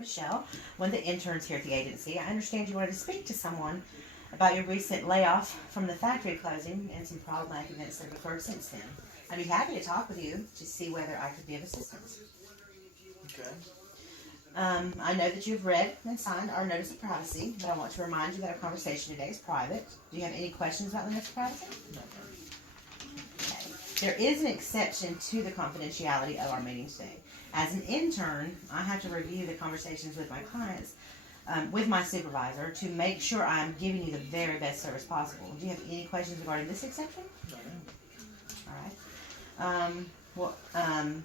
Michelle, one of the interns here at the agency. I understand you wanted to speak to someone about your recent layoff from the factory closing and some problematic events that have occurred since then. I'd be happy to talk with you to see whether I could be of assistance. Okay. I know that you've read and signed our notice of privacy, but I want to remind you that our conversation today is private. Do you have any questions about the notice of privacy? No. Okay. There is an exception to the confidentiality of our meeting today. As an intern, I have to review the conversations with my clients, with my supervisor, to make sure I'm giving you the very best service possible. Do you have any questions regarding this exception? No. All right.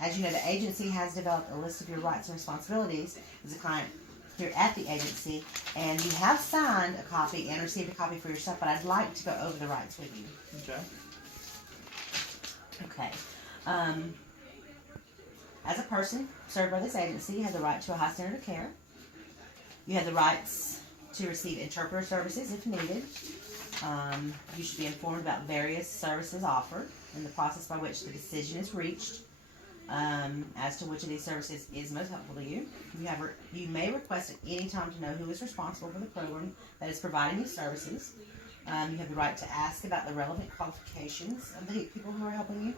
As you know, the agency has developed a list of your rights and responsibilities as a client here at the agency, and you have signed a copy and received a copy for yourself, but I'd like to go over the rights with you. Okay. Okay. As a person served by this agency, you have the right to a high standard of care. You have the rights to receive interpreter services if needed. You should be informed about various services offered and the process by which the decision is reached as to which of these services is most helpful to you. You may request at any time to know who is responsible for the program that is providing these services. You have the right to ask about the relevant qualifications of the people who are helping you.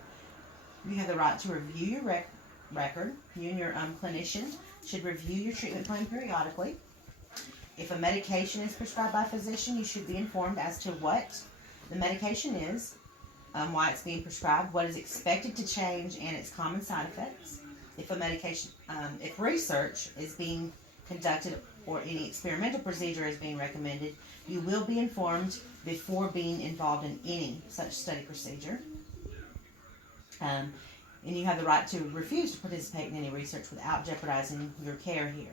You have the right to review your record. You and your clinician should review your treatment plan periodically. If a medication is prescribed by a physician, you should be informed as to what the medication is, why it's being prescribed, what is expected to change, and its common side effects. If research is being conducted or any experimental procedure is being recommended, you will be informed before being involved in any such study procedure. And you have the right to refuse to participate in any research without jeopardizing your care here.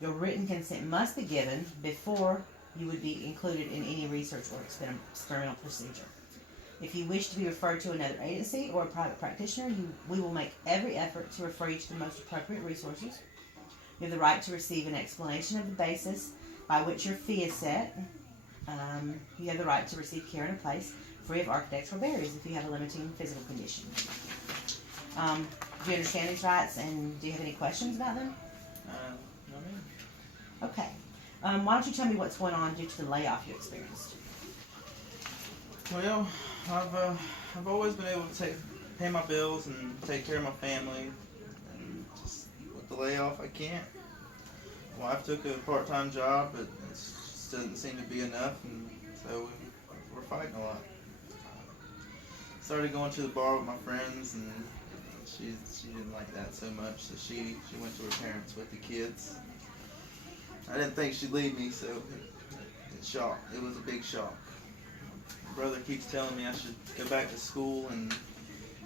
Your written consent must be given before you would be included in any research or experimental procedure. If you wish to be referred to another agency or a private practitioner, we will make every effort to refer you to the most appropriate resources. You have the right to receive an explanation of the basis by which your fee is set. You have the right to receive care in a place free of architectural barriers if you have a limiting physical condition. Do you understand these rights, and do you have any questions about them? No, ma'am. Okay. Why don't you tell me what's going on due to the layoff you experienced? Well, I've always been able to pay my bills and take care of my family, and just with the layoff, I can't. My wife took a part-time job, but it just doesn't seem to be enough, and so we're fighting a lot. Started going to the bar with my friends, and she didn't like that so much, so she went to her parents with the kids. I didn't think she'd leave me, so it was a big shock. My brother keeps telling me I should go back to school and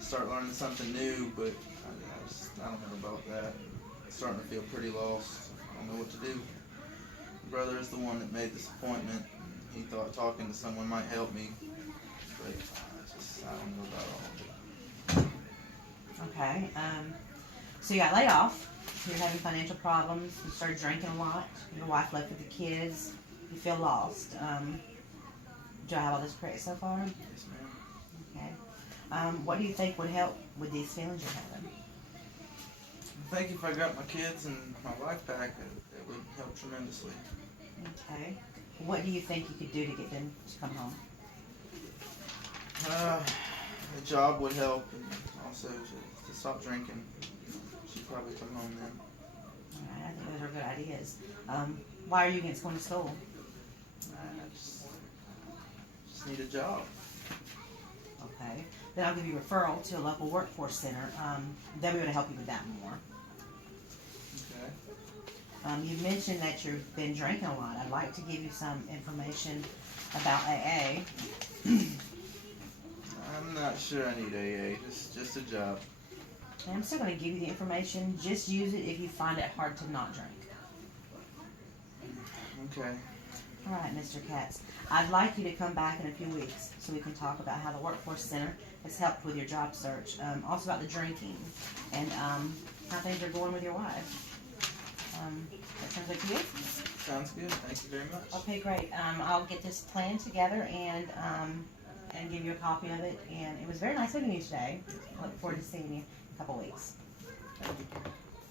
start learning something new, but I don't know about that. I'm starting to feel pretty lost. I don't know what to do. My brother is the one that made this appointment. He thought talking to someone might help me, but I don't know about all of it. Okay. So you got laid off. You're having financial problems. You started drinking a lot. Your wife left with the kids. You feel lost. Do I have all this correct so far? Yes, ma'am. Okay. What do you think would help with these feelings you're having? I think if I got my kids and my wife back, it would help tremendously. Okay. What do you think you could do to get them to come home? A job would help, and also to stop drinking. She'd probably come home then. Alright, I think those are good ideas. Why are you against going to school? I just need a job. Okay. Then I'll give you a referral to a local workforce center. They'll be able to help you with that more. Okay. You mentioned that you've been drinking a lot. I'd like to give you some information about AA. I'm not sure I need AA, just a job. And I'm still going to give you the information. Just use it if you find it hard to not drink. Okay. All right, Mr. Katz. I'd like you to come back in a few weeks so we can talk about how the Workforce Center has helped with your job search. Also about the drinking and how things are going with your wife. That sounds like you? Sounds good. Thank you very much. Okay, great. I'll get this plan together and give you a copy of it. And it was very nice meeting you today. I look forward to seeing you in a couple weeks. Thank you.